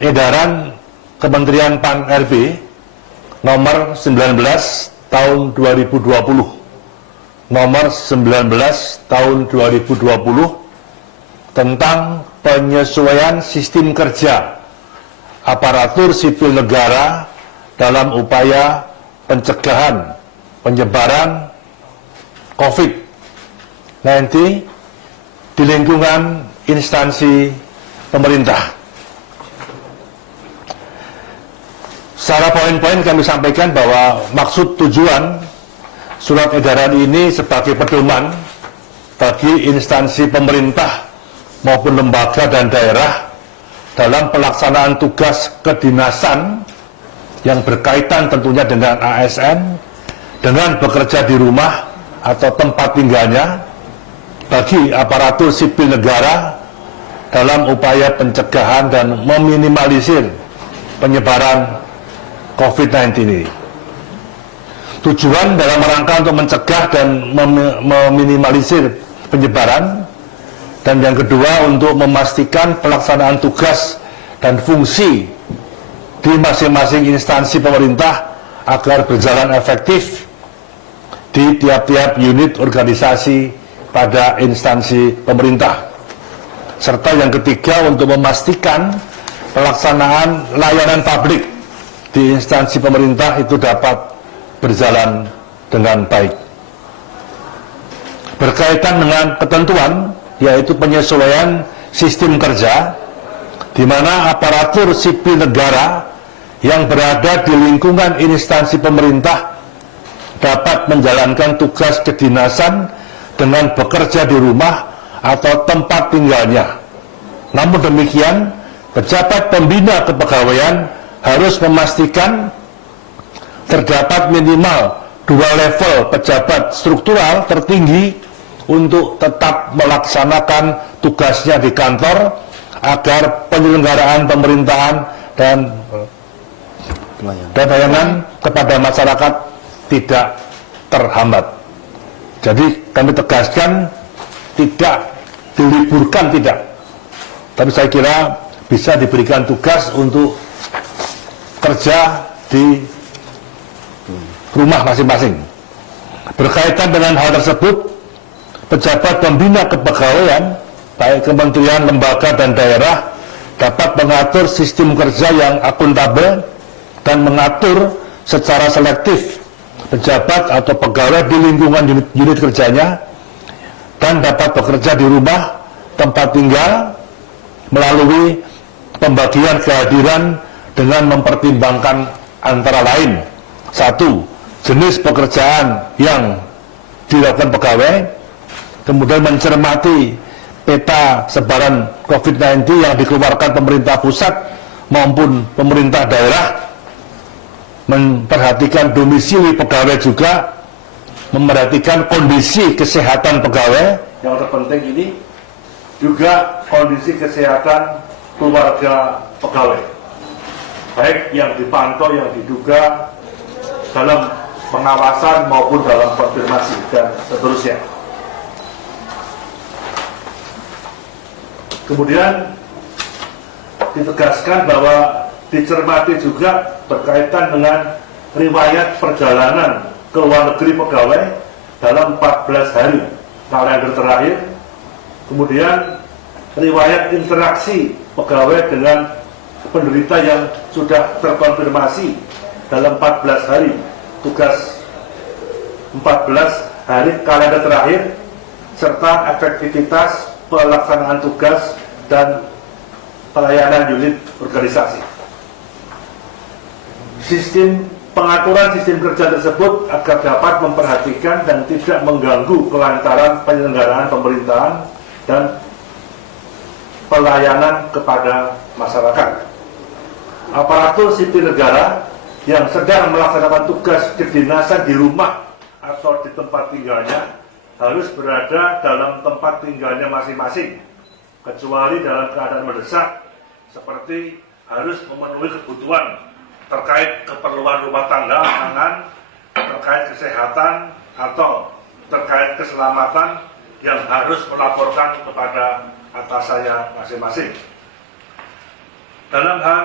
edaran Kementerian Pan-RB nomor 19 tahun 2020 nomor 19 tahun 2020 tentang penyesuaian sistem kerja aparatur sipil negara dalam upaya pencegahan penyebaran COVID-19 di lingkungan instansi pemerintah. Secara poin-poin kami sampaikan bahwa maksud tujuan surat edaran ini sebagai pedoman bagi instansi pemerintah maupun lembaga dan daerah dalam pelaksanaan tugas kedinasan yang berkaitan tentunya dengan ASN, dengan bekerja di rumah atau tempat tinggalnya bagi aparatur sipil negara dalam upaya pencegahan dan meminimalisir penyebaran COVID-19 ini. Tujuan dalam rangka untuk mencegah dan meminimalisir penyebaran, dan yang kedua untuk memastikan pelaksanaan tugas dan fungsi di masing-masing instansi pemerintah agar berjalan efektif di tiap-tiap unit organisasi pada instansi pemerintah. Serta yang ketiga untuk memastikan pelaksanaan layanan publik di instansi pemerintah itu dapat berjalan dengan baik. Berkaitan dengan ketentuan, yaitu penyesuaian sistem kerja, di mana aparatur sipil negara yang berada di lingkungan instansi pemerintah dapat menjalankan tugas kedinasan dengan bekerja di rumah atau tempat tinggalnya. Namun demikian, pejabat pembina kepegawaian harus memastikan terdapat minimal 2 level pejabat struktural tertinggi untuk tetap melaksanakan tugasnya di kantor agar penyelenggaraan pemerintahan dan layanan kepada masyarakat tidak terhambat. Jadi kami tegaskan tidak diliburkan, tidak. Tapi saya kira bisa diberikan tugas untuk kerja di rumah masing-masing. Berkaitan dengan hal tersebut, pejabat pembina kepegawaian, baik kementerian, lembaga, dan daerah, dapat mengatur sistem kerja yang akuntabel dan mengatur secara selektif pejabat atau pegawai di lingkungan unit kerjanya, dan dapat bekerja di rumah tempat tinggal melalui pembagian kehadiran dengan mempertimbangkan antara lain: 1. Jenis pekerjaan yang dilakukan pegawai, kemudian mencermati peta sebaran COVID-19 yang dikeluarkan pemerintah pusat maupun pemerintah daerah, memperhatikan domisili pegawai juga, memperhatikan kondisi kesehatan pegawai, yang terpenting ini juga kondisi kesehatan keluarga pegawai, baik yang dipantau, yang diduga dalam pengawasan maupun dalam konfirmasi dan seterusnya. Kemudian ditegaskan bahwa dicermati juga berkaitan dengan riwayat perjalanan ke luar negeri pegawai dalam 14 hari kalender terakhir, kemudian riwayat interaksi pegawai dengan penderita yang sudah terkonfirmasi dalam 14 hari tugas 14 hari kalender terakhir, serta efektivitas pelaksanaan tugas dan pelayanan unit organisasi. Pengaturan sistem kerja tersebut agar dapat memperhatikan dan tidak mengganggu kelancaran penyelenggaraan pemerintahan dan pelayanan kepada masyarakat. Aparatur sipil negara yang sedang melaksanakan tugas kedinasan di rumah atau di tempat tinggalnya harus berada dalam tempat tinggalnya masing-masing, kecuali dalam keadaan mendesak seperti harus memenuhi kebutuhan terkait keperluan rumah tangga, pangan, terkait kesehatan, atau terkait keselamatan yang harus melaporkan kepada atasannya masing-masing. Dalam hal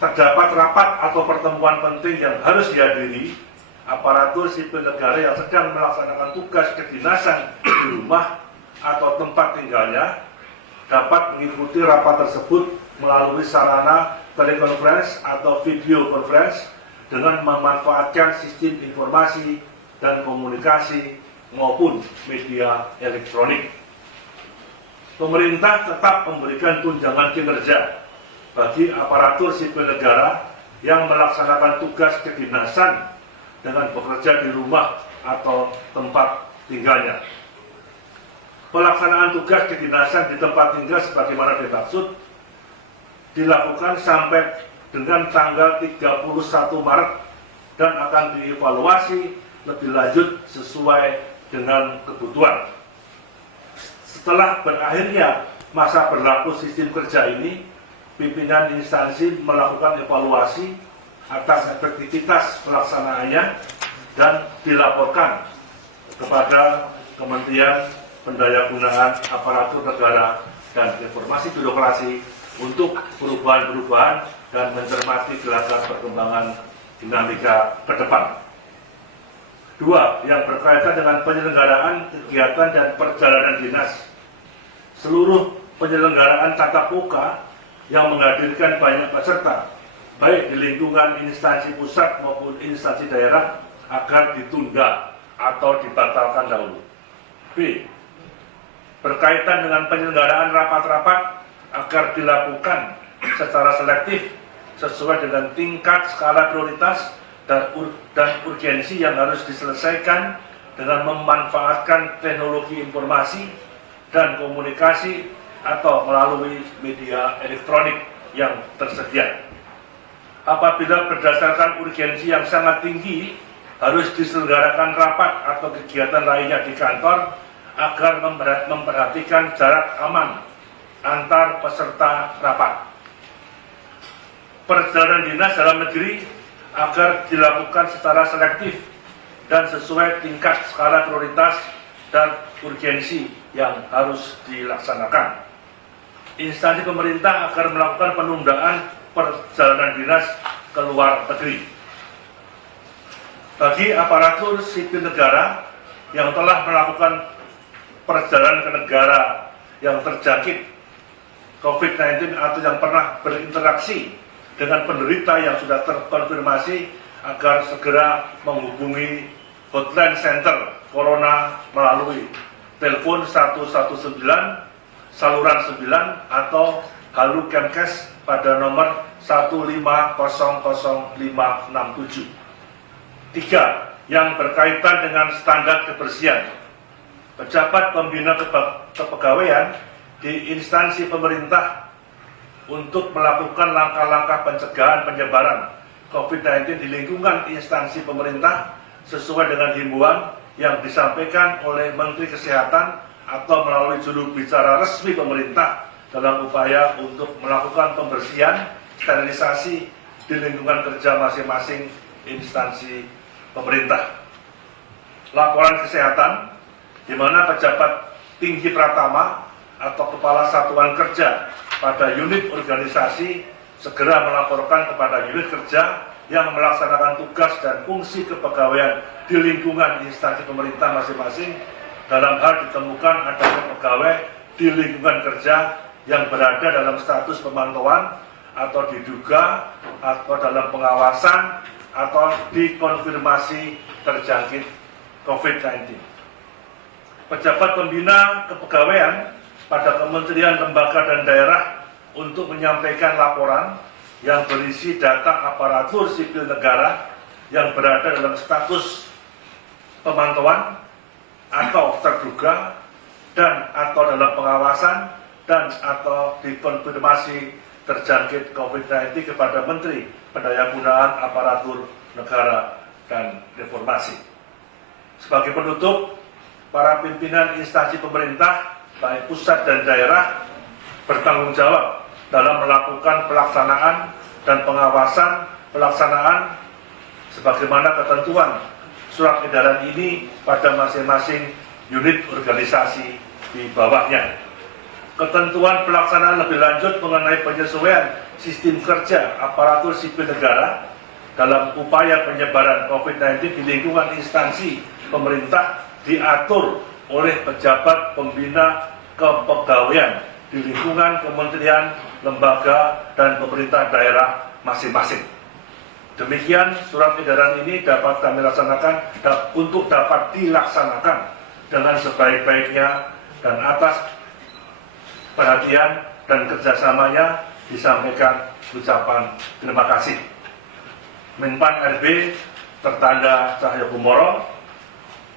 terdapat rapat atau pertemuan penting yang harus dihadiri, aparatur sipil negara yang sedang melaksanakan tugas kedinasan di rumah atau tempat tinggalnya dapat mengikuti rapat tersebut melalui sarana telekonferensi atau video conference dengan memanfaatkan sistem informasi dan komunikasi maupun media elektronik. Pemerintah tetap memberikan tunjangan kinerja bagi aparatur sipil negara yang melaksanakan tugas kedinasan dengan bekerja di rumah atau tempat tinggalnya. Pelaksanaan tugas kedinasan di tempat tinggal sebagaimana dimaksud dilakukan sampai dengan tanggal 31 Maret dan akan dievaluasi lebih lanjut sesuai dengan kebutuhan. Setelah berakhirnya masa berlaku sistem kerja ini, pimpinan instansi melakukan evaluasi atas efektivitas pelaksanaannya dan dilaporkan kepada Kementerian Pendayagunaan Aparatur Negara dan Reformasi Birokrasi untuk perubahan-perubahan dan mencermati gelagat perkembangan dinamika ke depan. 2. Yang berkaitan dengan penyelenggaraan kegiatan dan perjalanan dinas. Seluruh penyelenggaraan tatap muka yang menghadirkan banyak peserta, baik di lingkungan instansi pusat maupun instansi daerah, agar ditunda atau dibatalkan dahulu. B. Berkaitan dengan penyelenggaraan rapat-rapat agar dilakukan secara selektif sesuai dengan tingkat skala prioritas dan urgensi yang harus diselesaikan dengan memanfaatkan teknologi informasi dan komunikasi atau melalui media elektronik yang tersedia. Apabila berdasarkan urgensi yang sangat tinggi, harus diselenggarakan rapat atau kegiatan lainnya di kantor agar memperhatikan jarak aman antar peserta rapat. Perjalanan dinas dalam negeri agar dilakukan secara selektif dan sesuai tingkat skala prioritas dan urgensi yang harus dilaksanakan. Instansi pemerintah agar melakukan penundaan perjalanan dinas ke luar negeri. Bagi aparatur sipil negara yang telah melakukan perjalanan ke negara yang terjangkit COVID-19 atau yang pernah berinteraksi dengan penderita yang sudah terkonfirmasi agar segera menghubungi hotline center Corona melalui telepon 119, saluran 9 atau Halo Kemkes pada nomor 1500567. 3. Yang berkaitan dengan standar kebersihan. Pejabat pembina kepegawaian di instansi pemerintah untuk melakukan langkah-langkah pencegahan penyebaran COVID-19 di lingkungan instansi pemerintah sesuai dengan himbauan yang disampaikan oleh Menteri Kesehatan atau melalui juru bicara resmi pemerintah dalam upaya untuk melakukan pembersihan, sterilisasi di lingkungan kerja masing-masing instansi pemerintah. Laporan kesehatan di mana pejabat tinggi pratama atau kepala satuan kerja pada unit organisasi segera melaporkan kepada unit kerja yang melaksanakan tugas dan fungsi kepegawaian di lingkungan instansi pemerintah masing-masing dalam hal ditemukan adanya pegawai di lingkungan kerja yang berada dalam status pemantauan atau diduga atau dalam pengawasan atau dikonfirmasi terjangkit COVID-19. Pejabat pembina kepegawaian pada kementerian, lembaga, dan daerah untuk menyampaikan laporan yang berisi data aparatur sipil negara yang berada dalam status pemantauan atau terduga dan atau dalam pengawasan dan atau dikonfirmasi terjangkit COVID-19 kepada Menteri Pendayagunaan Aparatur Negara dan Reformasi. Sebagai penutup, para pimpinan instansi pemerintah baik pusat dan daerah bertanggung jawab dalam melakukan pelaksanaan dan pengawasan pelaksanaan sebagaimana ketentuan surat edaran ini pada masing-masing unit organisasi di bawahnya. ketentuan pelaksanaan lebih lanjut mengenai penyesuaian sistem kerja aparatur sipil negara dalam upaya penyebaran COVID-19 di lingkungan instansi pemerintah diatur oleh pejabat pembina kepegawaian di lingkungan kementerian, lembaga, dan pemerintah daerah masing-masing. Demikian surat edaran ini dapat kami laksanakan untuk dapat dilaksanakan dengan sebaik-baiknya dan atas perhatian dan kerjasamanya disampaikan ucapan terima kasih. Menpan RB tertanda Cahyokumolo,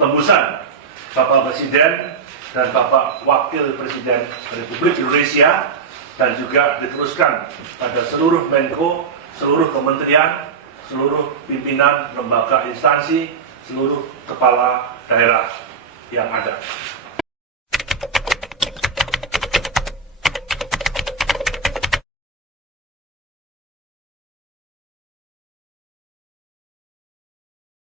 tembusan Bapak Presiden dan Bapak Wakil Presiden Republik Indonesia, dan juga diteruskan pada seluruh Menko, seluruh kementerian, seluruh pimpinan lembaga instansi, seluruh kepala daerah yang ada.